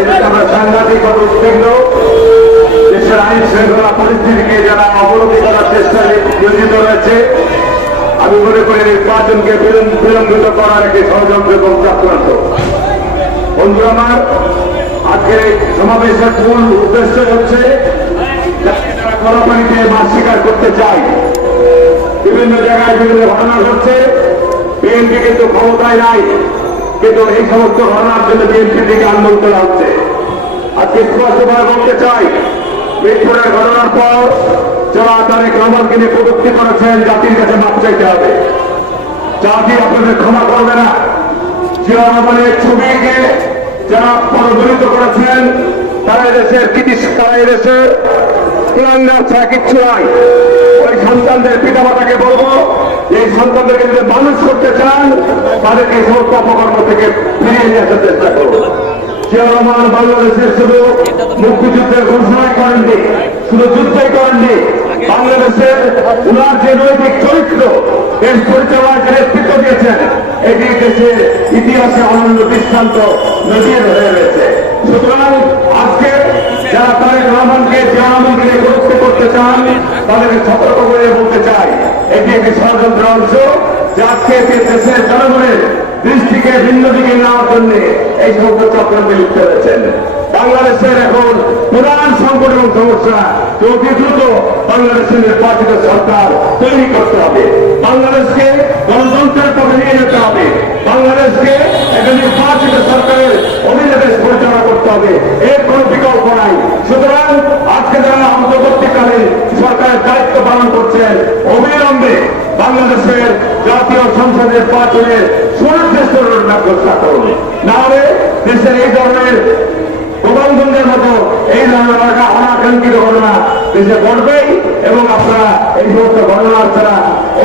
এটাকে আমরা সাংঘাতিকভাবে উদ্বিগ্ন। দেশের আইন শৃঙ্খলা পরিস্থিতিকে যারা অবনতি করার চেষ্টায় নিয়োজিত রয়েছে, আমি মনে করি নির্বাচনকে বিলম্বিত করার একটি ষড়যন্ত্র এবং চক্রান্ত বন্ধু আমার আজকের সমাবেশের মূল উদ্দেশ্য হচ্ছে যারা মাছ শিকার করতে চায়, বিভিন্ন জায়গায় বিভিন্ন ঘটনা ঘটছে। বিএনপি কিন্তু ক্ষমতায় নাই। কিন্তু এই সমস্ত ঘটনার জন্য বিএনপি থেকে আন্দোলন করা হচ্ছে। আজকে স্পষ্টভাবে বলতে চাই, মিরপুরের ঘটনার পর যারা তারেক রহমানকে নিয়ে প্রযুক্তি করেছেন, জাতির কাছে মাপ চাইতে হবে। জাতি আপনাদের ক্ষমা করবে না। জিয়া রহমানের ছবিকে যারা পরদলিত করেছেন, তারা এদেশের কৃতি তারা এদেশের কুলাঙ্গার ছাড়া কিচ্ছু ওই সন্তানদের পিতামাতাকে বলব, এই সন্তানদেরকে যদি মানুষ করতে চান, তাদেরকে এই সমস্ত অপকর্ম থেকে ফিরিয়ে নিয়ে আসার চেষ্টা করুন জিয়া রহমান বাংলাদেশের শুধু মুক্তিযুদ্ধের ঘোষণাই করেননি, শুধু যুদ্ধই করেননি, বাংলাদেশের উনার যে নৈতিক চরিত্র দেশ পরিচালনার যে নেতৃত্ব দিয়েছেন, এটি ইতিহাসে অনন্য দৃষ্টান্ত নজির হয়ে রয়েছে সুতরাং আজকে যারা তারেক রহমানকে গুরুত্ব করতে চান তাদেরকে সতর্ক করে বলতে চাই এটি একটি ষড়যন্ত্র অংশ যা আজকে এটি দেশের জনগণের দৃষ্টিকে ভিন্ন দিকে নেওয়ার জন্য এই সমস্ত চক্রান্তে লিপ্ত হয়েছেন। বাংলাদেশের এখন প্রধান সংকট এবং সমস্যা অতি দ্রুত বাংলাদেশের নির্বাচিত সরকার তৈরি করতে হবে। বাংলাদেশকে গণতন্ত্রের পথে নিয়ে যেতে হবে। বাংলাদেশকে একটা নির্বাচিত সরকারের অভিযাদেশ পরিচালনা করতে হবে। এর কোনো বিকল্প নাই সুতরাং আজকে যারা অন্তর্বর্তীকালীন সরকারের দায়িত্ব পালন করছেন অবিলম্বে বাংলাদেশের জাতীয় সংসদ নির্বাচনের সুনির্দিষ্ট রোডম্যাপ ঘোষণা করুন। না হলে দেশের এই ধরনের গোপালগঞ্জের মতো এই ধরনের অনা- অনাকাঙ্ক্ষিত ঘটনা দেশে ঘটবেই এবং আপনারা এই সমস্ত ঘটনার ছাড়া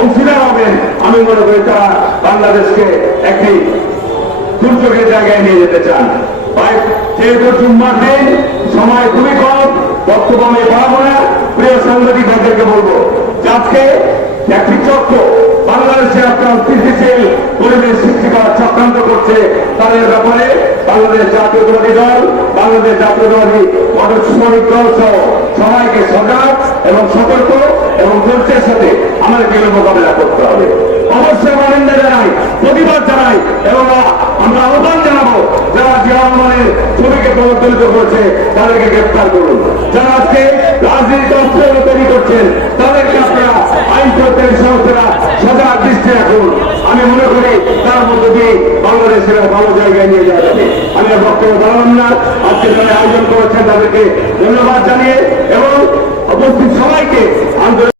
অংশীদার হবেন। আমি মনে করি তারা বাংলাদেশকে একটি দুর্যোগের জায়গায় নিয়ে যেতে চান। যেহেতু জুম্মার দিন, সময় খুবই কম, বক্তব্য আমি বাড়াবো না। চক্রান্ত করছে তাদের ব্যাপারে বাংলাদেশ দল, বাংলাদেশ শ্রমিক দল সহ সবাইকে সজাগ এবং সতর্ক এবং ধৈর্যের সাথে আমাদেরকে মোকাবেলা করতে হবে। অবশ্যই আমরা জানাই, প্রতিবাদ জানাই এবং আমরা আহ্বান জানাব যারা জিয়া রহমানের ছবিকে প্রবর্তনিত করেছে, তাদেরকে গ্রেপ্তার করুন। যারা আজকে রাজনীতি অস্ত্র তৈরি করছেন, তাদেরকে আপনারা আইন প্রত্যেক সংস্থারা সজাগ দৃষ্টি রাখুন আমি মনে করি তার মধ্যে দিয়ে বাংলাদেশের ভালো জায়গায় নিয়ে যাওয়া যাবে। আমি বক্তব্য বাড়ালাম না। আজকে যারা আয়োজন করেছেন তাদেরকে ধন্যবাদ জানিয়ে এবং উপস্থিত সবাইকে